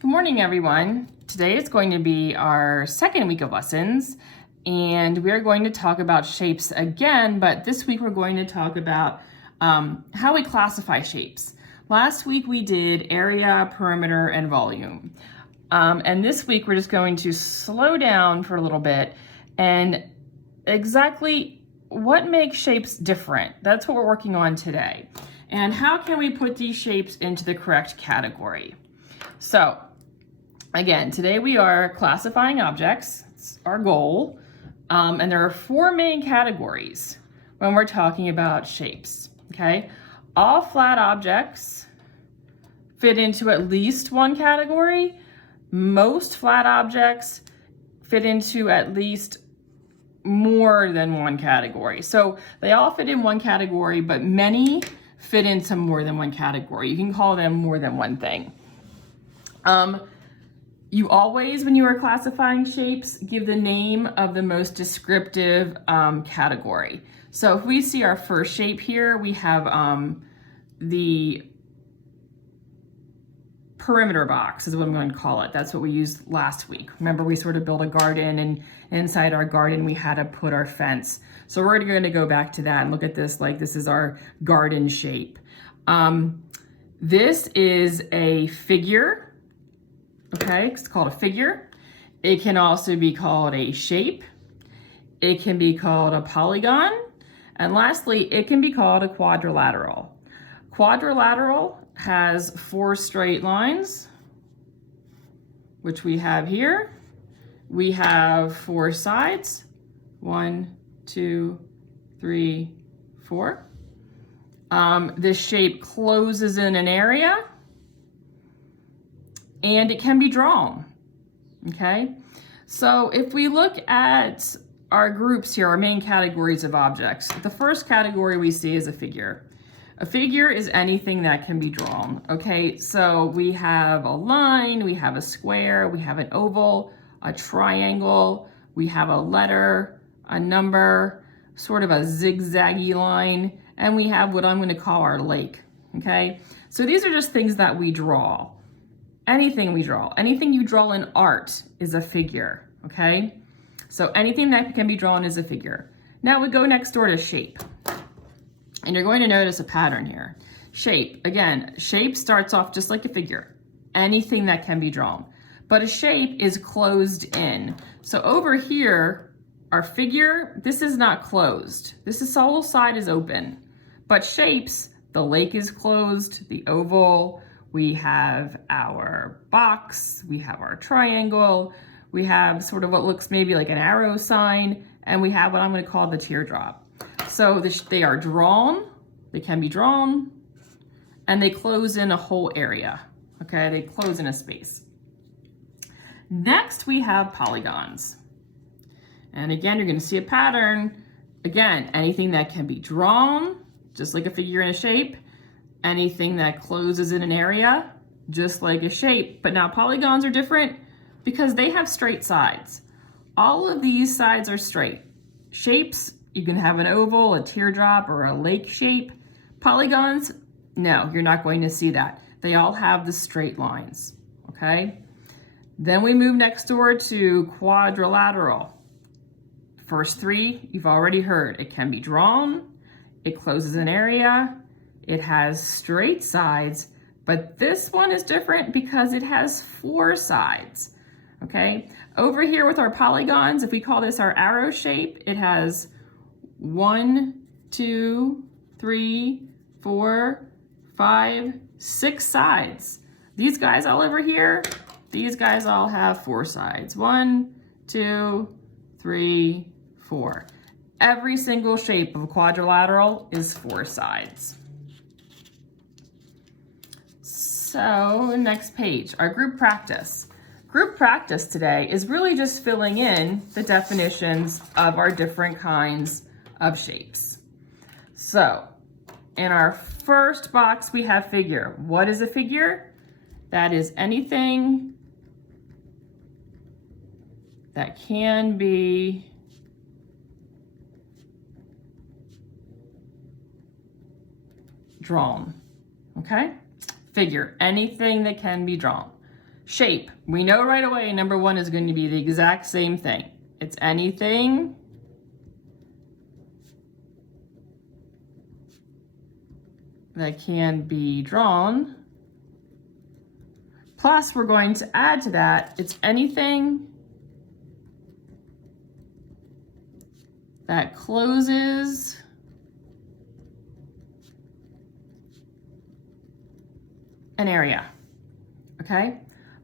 Good morning, everyone. Today is going to be our second week of lessons, and we're going to talk about shapes again, but this week we're going to talk about how we classify shapes. Last week we did area, perimeter, and volume. And this week we're just going to slow down for a little bit and exactly what makes shapes different. That's what we're working on today. And how can we put these shapes into the correct category? So, again, today we are classifying objects. It's our goal. And there are four main categories when we're talking about shapes, okay? All flat objects fit into at least one category. Most flat objects fit into at least more than one category. So they all fit in one category, but many fit into more than one category. You can call them more than one thing. You always, when you are classifying shapes, give the name of the most descriptive category. So if we see our first shape here, we have the perimeter box is what I'm going to call it. That's what we used last week. Remember, we sort of built a garden, and inside our garden we had to put our fence. So we're going to go back to that and look at this like this is our garden shape. This is a figure. Okay, it's called a figure. It can also be called a shape. It can be called a polygon. And lastly, it can be called a quadrilateral. Quadrilateral has four straight lines, which we have here. We have four sides. 1, 2, 3, 4. This shape closes in an area, and it can be drawn, okay? So if we look at our groups here, our main categories of objects, the first category we see is a figure. A figure is anything that can be drawn, okay? So we have a line, we have a square, we have an oval, a triangle, we have a letter, a number, sort of a zigzaggy line, and we have what I'm going to call our lake, okay? So these are just things that we draw. Anything we draw, anything you draw in art is a figure, okay? So anything that can be drawn is a figure. Now we go next door to shape. And you're going to notice a pattern here. Shape, again, shape starts off just like a figure. Anything that can be drawn. But a shape is closed in. So over here, our figure, this is not closed. This whole side is open. But shapes, the lake is closed, the oval, we have our box, we have our triangle, we have sort of what looks maybe like an arrow sign, and we have what I'm going to call the teardrop. So they are drawn, they can be drawn, and they close in a whole area, okay? They close in a space. Next, we have polygons. And again, you're going to see a pattern. Again, anything that can be drawn, just like a figure in a shape, anything that closes in an area, just like a shape. But now polygons are different because they have straight sides. All of these sides are straight. Shapes, you can have an oval, a teardrop, or a lake shape. Polygons, no, you're not going to see that. They all have the straight lines, okay? Then we move next door to quadrilateral. First three, you've already heard. It can be drawn, it closes an area, it has straight sides, but this one is different because it has four sides, okay? Over here with our polygons, if we call this our arrow shape, it has 1, 2, 3, 4, 5, 6 sides. These guys all over here, these guys all have four sides. 1, 2, 3, 4. Every single shape of a quadrilateral is four sides. So next page, our group practice. Group practice today is really just filling in the definitions of our different kinds of shapes. So in our first box, we have figure. What is a figure? That is anything that can be drawn, okay? Figure, anything that can be drawn. Shape, we know right away number one is going to be the exact same thing. It's anything that can be drawn, plus we're going to add to that, it's anything that closes an area, okay?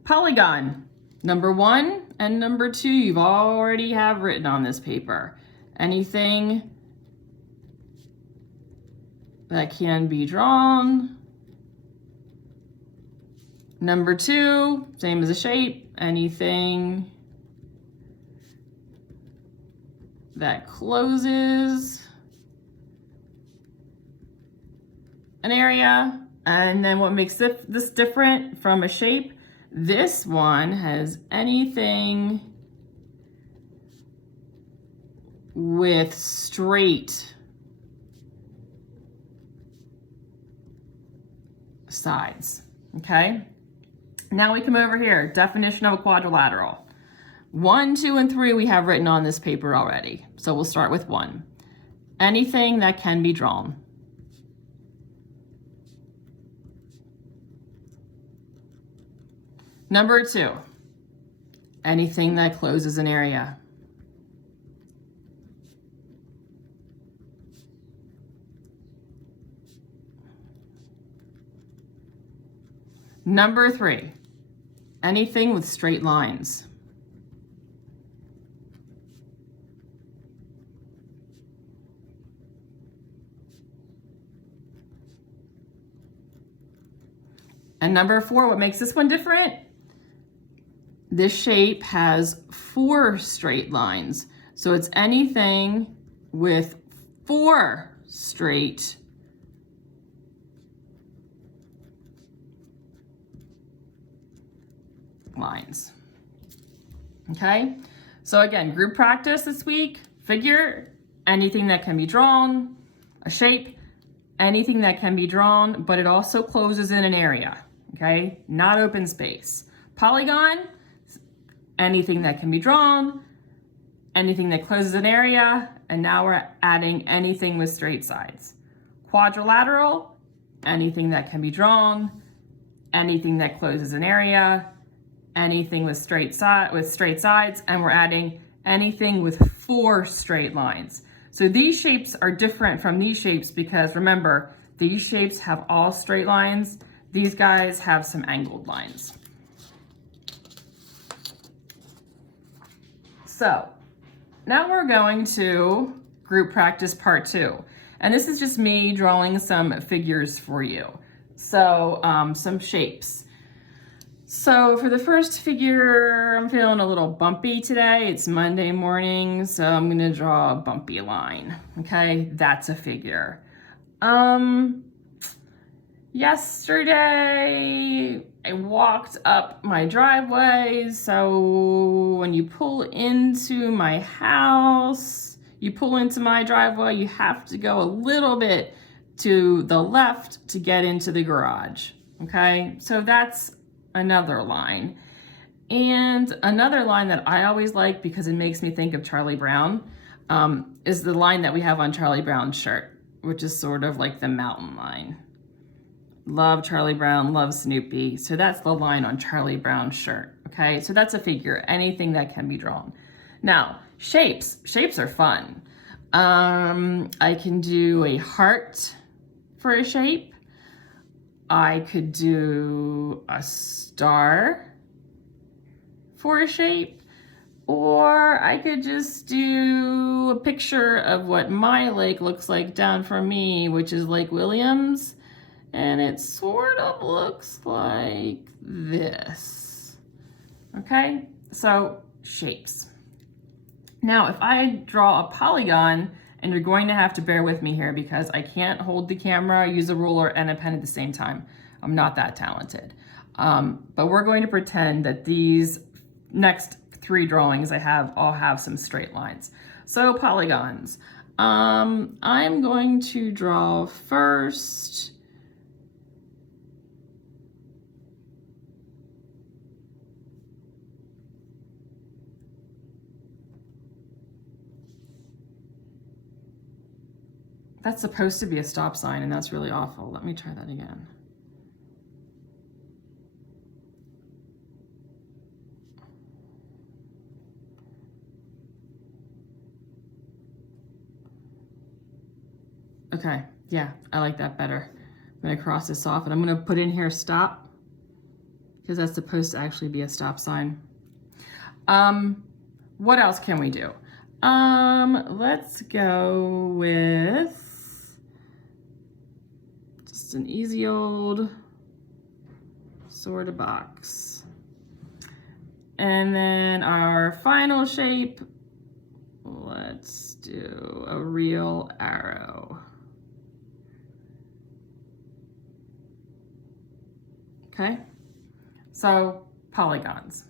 Polygon, number one and number two, you've already have written on this paper. Anything that can be drawn. Number two, same as a shape, anything that closes an area. And then what makes this different from a shape, this one has anything with straight sides, okay? Now we come over here, definition of a quadrilateral. 1, 2, and 3 we have written on this paper already. So we'll start with 1. Anything that can be drawn. Number 2, anything that closes an area. Number 3, anything with straight lines. And number 4, what makes this one different? This shape has 4 straight lines. So it's anything with 4 straight lines. Okay, so again, group practice this week, figure, anything that can be drawn, a shape, anything that can be drawn, but it also closes in an area, okay, not open space. Polygon, anything that can be drawn, anything that closes an area, and now we're adding anything with straight sides. Quadrilateral, anything that can be drawn, anything that closes an area, anything with straight sides, and we're adding anything with 4 straight lines. So these shapes are different from these shapes because remember, these shapes have all straight lines. These guys have some angled lines. So now we're going to group practice part 2. And this is just me drawing some figures for you. So some shapes. So for the first figure, I'm feeling a little bumpy today. It's Monday morning, so I'm gonna draw a bumpy line, okay? That's a figure. Yesterday, I walked up my driveway, so when you pull into my house, you pull into my driveway, you have to go a little bit to the left to get into the garage, okay? So that's another line. And another line that I always like because it makes me think of Charlie Brown is the line that we have on Charlie Brown's shirt, which is sort of like the mountain line. Love Charlie Brown, love Snoopy. So that's the line on Charlie Brown's shirt, okay? So that's a figure, anything that can be drawn. Now, shapes are fun. I can do a heart for a shape. I could do a star for a shape, or I could just do a picture of what my lake looks like down from me, which is Lake Williams, and it sort of looks like this. Okay, so shapes. Now, if I draw a polygon, and you're going to have to bear with me here because I can't hold the camera, use a ruler, and a pen at the same time. I'm not that talented. But we're going to pretend that these next 3 drawings I have all have some straight lines. So polygons. I'm going to draw first That's supposed to be a stop sign, and that's really awful. Let me try that again. Okay, yeah, I like that better. I'm gonna cross this off, and I'm gonna put in here stop, because that's supposed to actually be a stop sign. What else can we do? Let's go with just an easy old sort of box. And then our final shape, let's do a real arrow. Okay, so polygons.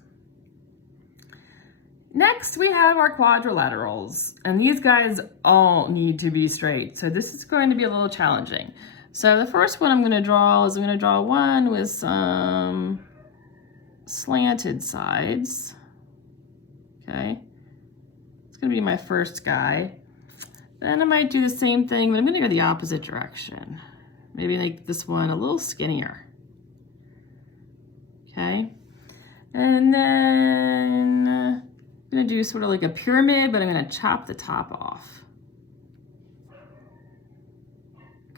Next, we have our quadrilaterals, and these guys all need to be straight. So this is going to be a little challenging. So the first one I'm going to draw is I'm going to draw one with some slanted sides. Okay, it's going to be my first guy. Then I might do the same thing, but I'm going to go the opposite direction. Maybe make this one a little skinnier. Okay, and then I'm going to do sort of like a pyramid, but I'm going to chop the top off.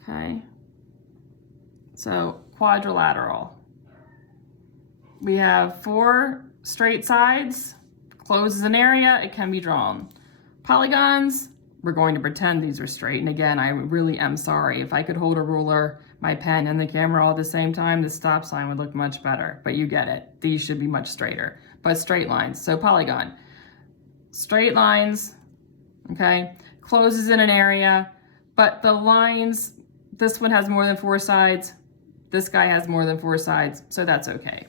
Okay, so quadrilateral. We have 4 straight sides, closes an area, it can be drawn. Polygons, we're going to pretend these are straight. And again, I really am sorry. If I could hold a ruler, my pen, and the camera all at the same time, the stop sign would look much better, but you get it. These should be much straighter, but straight lines. So polygon, straight lines, okay? Closes in an area, but the lines, this one has more than 4 sides. This guy has more than 4 sides, so that's okay.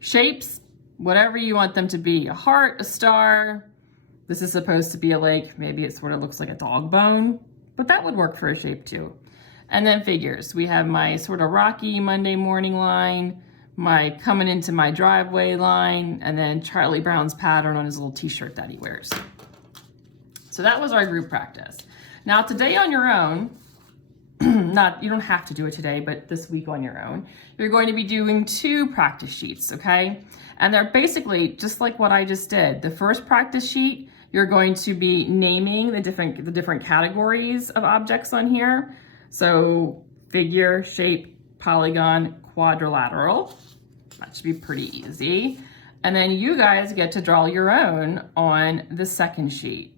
Shapes, whatever you want them to be. A heart, a star. This is supposed to be a lake. Maybe it sort of looks like a dog bone, but that would work for a shape too. And then figures. We have my sort of rocky Monday morning line, my coming into my driveway line, and then Charlie Brown's pattern on his little t-shirt that he wears. So that was our group practice. Now today on your own, you don't have to do it today, but this week on your own, you're going to be doing 2 practice sheets, okay? And they're basically just like what I just did. The first practice sheet, you're going to be naming the different categories of objects on here. So figure, shape, polygon, quadrilateral. That should be pretty easy. And then you guys get to draw your own on the second sheet.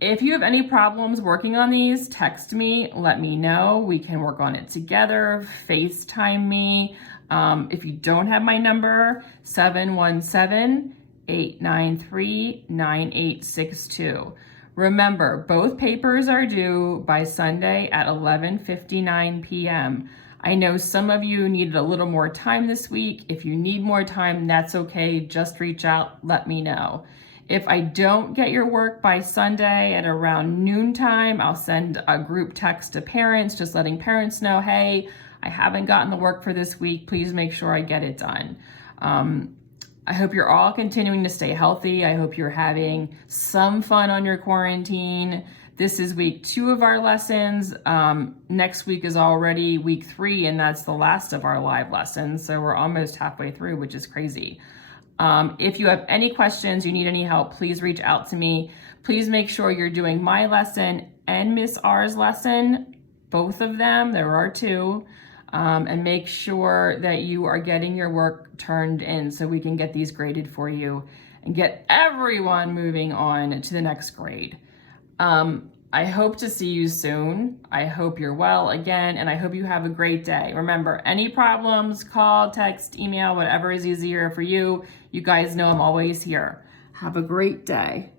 If you have any problems working on these, text me, let me know. We can work on it together, FaceTime me. If you don't have my number, 717-893-9862. Remember, both papers are due by Sunday at 11:59 p.m. I know some of you needed a little more time this week. If you need more time, that's okay. Just reach out, let me know. If I don't get your work by Sunday at around noontime, I'll send a group text to parents, just letting parents know, hey, I haven't gotten the work for this week. Please make sure I get it done. I hope you're all continuing to stay healthy. I hope you're having some fun on your quarantine. This is week 2 of our lessons. Next week is already week 3, and that's the last of our live lessons. So we're almost halfway through, which is crazy. If you have any questions, you need any help, please reach out to me. Please make sure you're doing my lesson and Miss R's lesson, both of them, there are 2, and make sure that you are getting your work turned in so we can get these graded for you and get everyone moving on to the next grade. I hope to see you soon. I hope you're well again, and I hope you have a great day. Remember, any problems, call, text, email, whatever is easier for you. You guys know I'm always here. Have a great day.